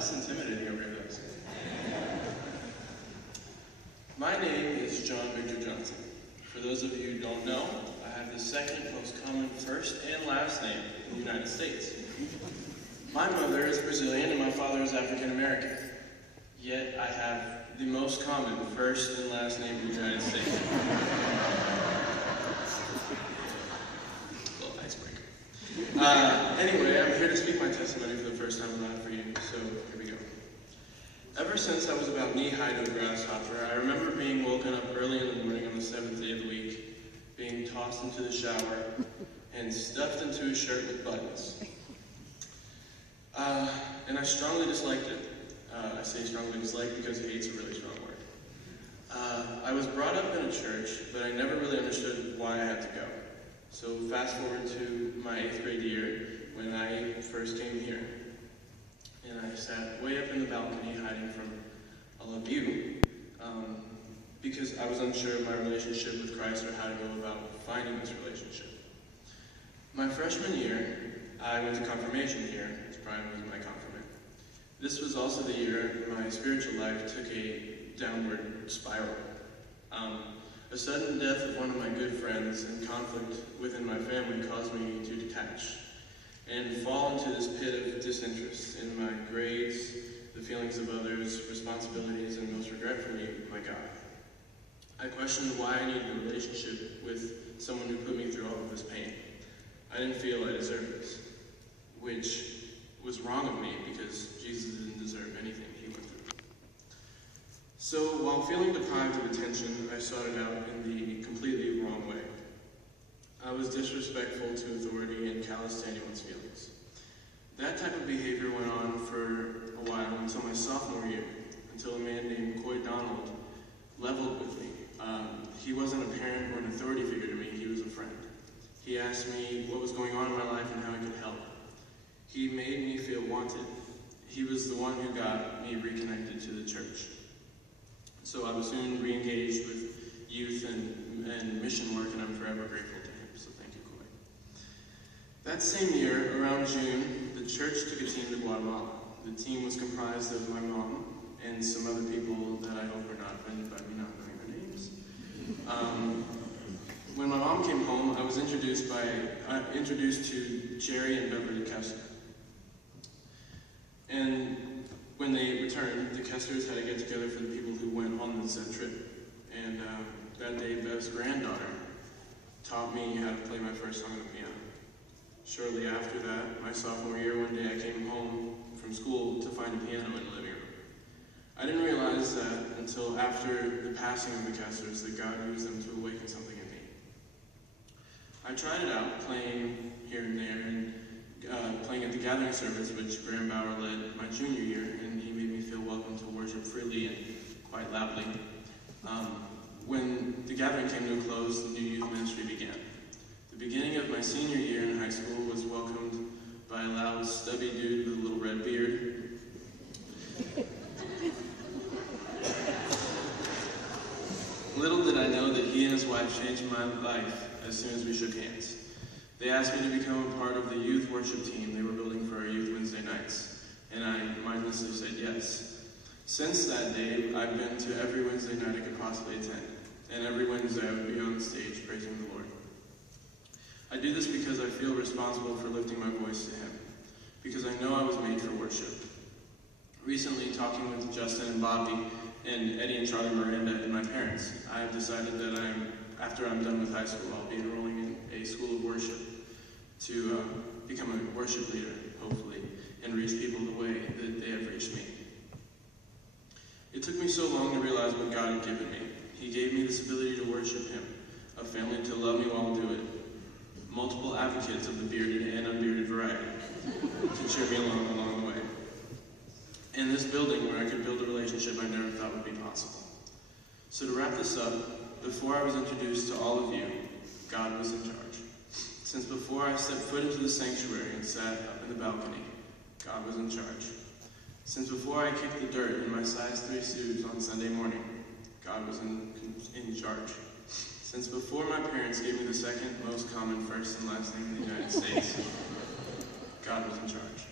less intimidating over here, though. My name is DeMorais-Johnson. For those of you who don't know, I have the second most common first and last name in the United States. My mother is Brazilian and my father is African American. Yet I have the most common first and last name in the United States. A little icebreaker. Anyway, I'm here to speak my testimony for the first time aloud for you, so here we go. Ever since I was about knee-high to a grasshopper, I remember being woken up early in the morning on the 7th day of the week, being tossed into the shower, and stuffed into a shirt with buttons. And I strongly disliked it. I say strongly disliked because hate's a really strong word. I was brought up in a church, but I never really understood why I had to go. So fast forward to my 8th grade year, when I first came here. And I sat way up in the balcony hiding from all of you, because I was unsure of my relationship with Christ or how to go about finding this relationship. My freshman year, I went to confirmation here, as Brian was my confirmant. This was also the year my spiritual life took a downward spiral. A sudden death of one of my good friends and conflict within my family caused me to detach and fall into this pit of disinterest in my grades, the feelings of others, responsibilities, and most regretfully, my God. I questioned why I needed a relationship with someone who put me through all of this pain. I didn't feel I deserved this, which was wrong of me because Jesus didn't deserve anything he went through. So while feeling deprived of attention, I sought it out in the completely wrong way. I was disrespectful to authority and callous to anyone's feelings. That type of behavior went on for a while until my sophomore year, until a man named Coy Donald leveled with me. He wasn't a parent or an authority figure to me, he was a friend. He asked me what was going on in my life and how I could help. He made me feel wanted. He was the one who got me reconnected to the church. So I was soon re-engaged with youth and mission work, and I'm forever grateful to him. So thank you, Coy. That same year, around June, the church took a team to Guatemala. The team was comprised of my mom and some other people that I hope are not offended by me not knowing their names. When my mom came home, I was introduced to Jerry and Beverly Kessler. And when they returned, the Kesslers had a get-together for the people who went on the said trip. And that day, Bev's granddaughter taught me how to play my first song on the piano. Shortly after that, my sophomore year, one day I came home from school to find a piano in the living room. I didn't realize that until after the passing of the Kesslers that God used them to awaken something in me. I tried it out, playing here and there, and playing at the gathering service, which Graham Bauer led my junior year, and he made me feel welcome to worship freely and quite loudly. When the gathering came to a close, the new youth ministry began. The beginning of my senior year in high school was welcomed by a loud, stubby dude with a little red beard. Little did I know that he and his wife changed my life as soon as we shook hands. They asked me to become a part of the youth worship team they were building for our youth Wednesday nights, and I mindlessly said yes. Since that day, I've been to every Wednesday night I could possibly attend, and every Wednesday I would be on the stage praising the Lord. I do this because I feel responsible for lifting my voice to Him, because I know I was made for worship. Recently, talking with Justin and Bobby, and Eddie and Charlie Miranda and my parents, I have decided that after I'm done with high school, I'll be enrolling in a school of worship to become a worship leader, hopefully, and reach people the way that they have reached me. It took me so long to realize what God had given me. He gave me this ability to worship Him, a family to love me while I do it, multiple advocates of the bearded and unbearded variety to cheer me along the way, and this building where I could build a relationship I never thought would be possible. So to wrap this up, before I was introduced to all of you, God was in charge. Since before I stepped foot into the sanctuary and sat up in the balcony, God was in charge. Since before I kicked the dirt in my size 3 suits on Sunday morning, God was in charge. Since before my parents gave me the second most common first and last name in the United States, God was in charge.